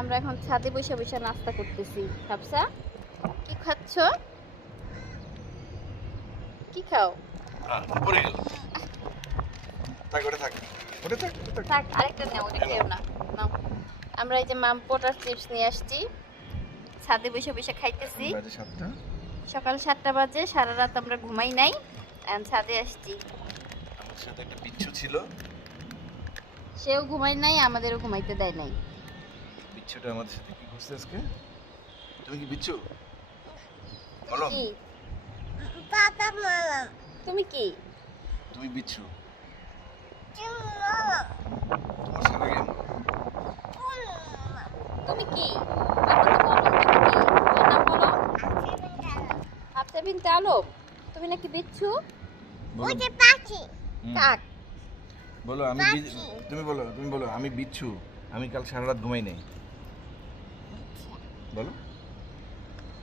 আমরা এখন ছাদে বসে বসে নাস্তা করতেছি। হাফসা কি খাচ্ছ? কি খাও? থাক আরেকটা নাও ওটা খেও না। নাও। আমরা এই যে মাম পোটার চিপস নিয়ে আসছি। ছাদে বসে বসে খাইতেছি। সকাল সাতটা বাজে সারা রাত আমরা ঘুমাই নাই। ছাদে আসছি। আমার সাথে একটা বিচ্ছু ছিল। সেও ঘুমাই নাই আমাদেরও ঘুমাইতে দেয় নাই। বিচ্ছুটা আমাদের সাথে কি করছে আজকে? তুমি কি বিচ্ছু? বলো। কি? Papa তুমি কি? তুমি বিচ্ছু। তোমার সারা গেম। তুমি কি? হাফসা বিনতে তুমি নাকি বিচ্ছু? Oye, Pachi. কাক বলো আমি তুমি বলো তুমি বলো আমি বিচ্ছু। আমি কাল সারা রাত ঘুমাই নাই। বলো।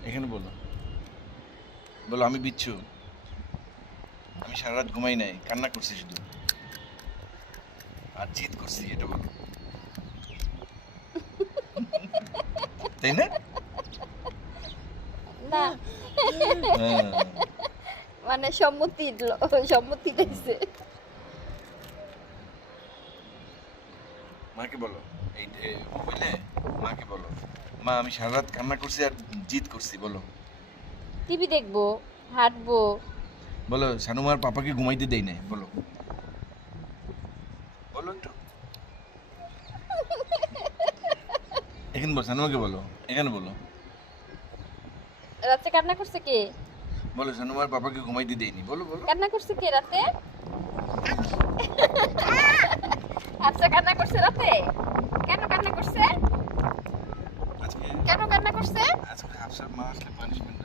এখানে বলো। বলো আমি বিচ্ছু। আমি সারা রাত ঘুমাই নাই কান্না করছি শুধু। আর জিত করছি এটা বলো। তাই না? না। হ্যাঁ। মানে সম্মতি দিল- সম্মতি দিয়েছে মাকে বলো এই মোবাইলে মাকে বলো। মা আমি সারা রাত কান্না করছি আর জিত করছি বলো। টিভি দেখব হাঁটবো। বলো সানুমার পাপাকে ঘুমাইতে দেই নাই বলো। বলো একটু। এখানে বলো সানুমাকে বলো এখানে বলো। রাতে কান্না করছে কে? বলো সানুমার পাপাকে ঘুমাইতে দেইনি বলো বলো। কান্না করছে কে রাতে? হাফসা কান্না করছে রাতে? কেন কান্না করছে? কেন কান্না করছে? আজকে হাফসার মা আসলে পানিশমেন্ট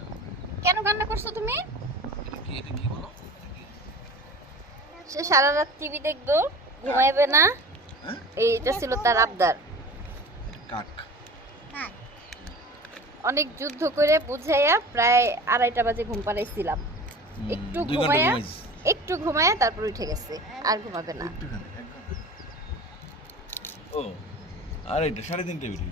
কেন কান্না করছ তুমি? এটা কি এটা কি বলো? সে সারা রাত টিভি দেখব ঘুমাইবে না। হ্যাঁ? এইটা ছিল তার আবদার। কাক। অনেক যুদ্ধ করে বুঝাইয়া প্রায় আড়াইটা বাজে ঘুম পাড়াইছিলাম। একটু ঘুমায়া একটু ঘুমায়া তারপর উঠে গেছে আর ঘুমাবে না। একটুখানি এক ঘণ্টা। ও আর এটা সাড়ে তিনটে গেছে।